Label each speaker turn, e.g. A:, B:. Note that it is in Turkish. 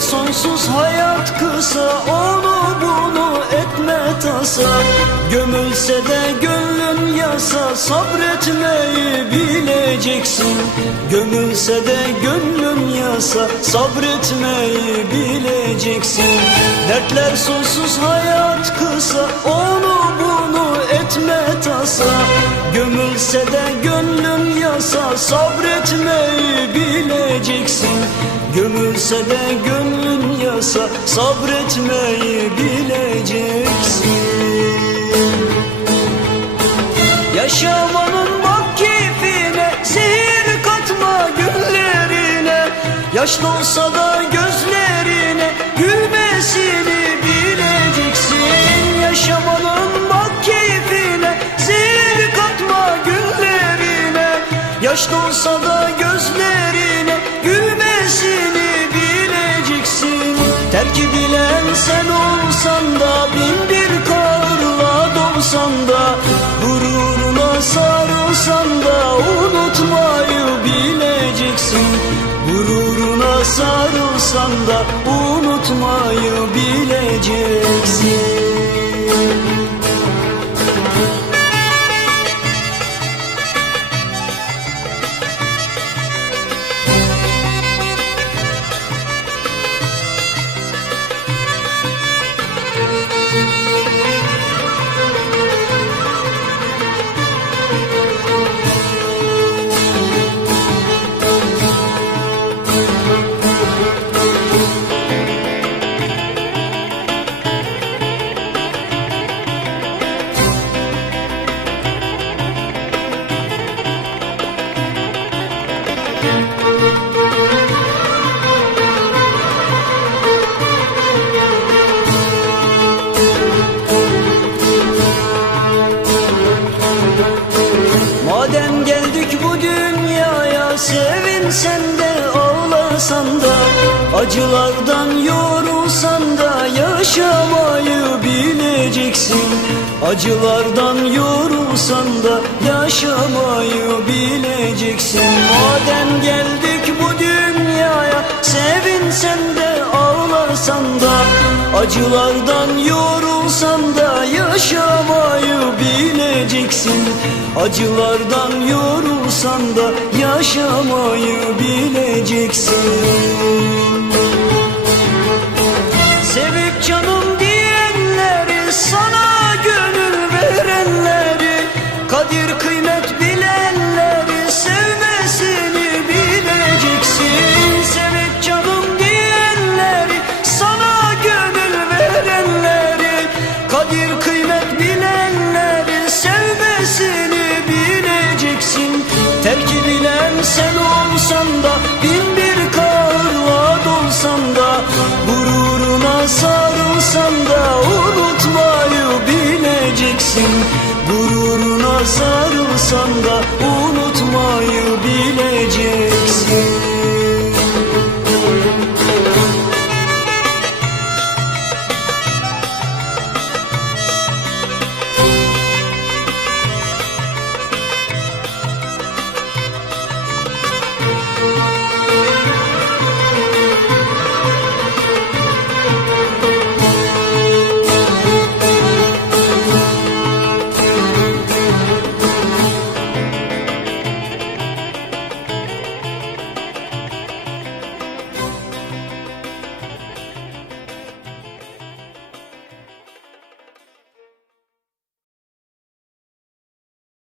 A: Sonsuz hayat kısa Onu bunu etme tasa Gömülse de gönlün yasa Sabretmeyi bileceksin. Gömülse de gönlün yasa Sabretmeyi bileceksin. Dertler sonsuz hayat kısa Onu bunu etme tasa. Gömülse de gönlün yasa Sabretmeyi bileceksin. Gömülse de gönlün yasa Sabretmeyi bileceksin Yaşamanın bak keyfine Zehir katma günlerine Yaşlı olsa da gözlerine Gülmesini bileceksin. Yaşamanın bak keyfine Zehir katma günlerine Yaşlı olsa da gözlerine Gülmesini bileceksin. Terki bilen sen olsan da sarılsan da Unutmayı bileceksin Sevinsen de ağlasan da Acılardan yorulsan da Yaşamayı bileceksin. Acılardan yorulsan da Yaşamayı bileceksin. Madem geldik bu dünyaya Sevinsen de ağlasan da Acılardan yorulsan da Yaşamayı bileceksin. Acılardan yorulsan da yaşamayı bileceksin. Sevip canım diyenleri sana gönül verenleri Kadir kıymet sarılsan da unutmayı bileceksin. Gururuna sarılsan da unutmayı bileceksin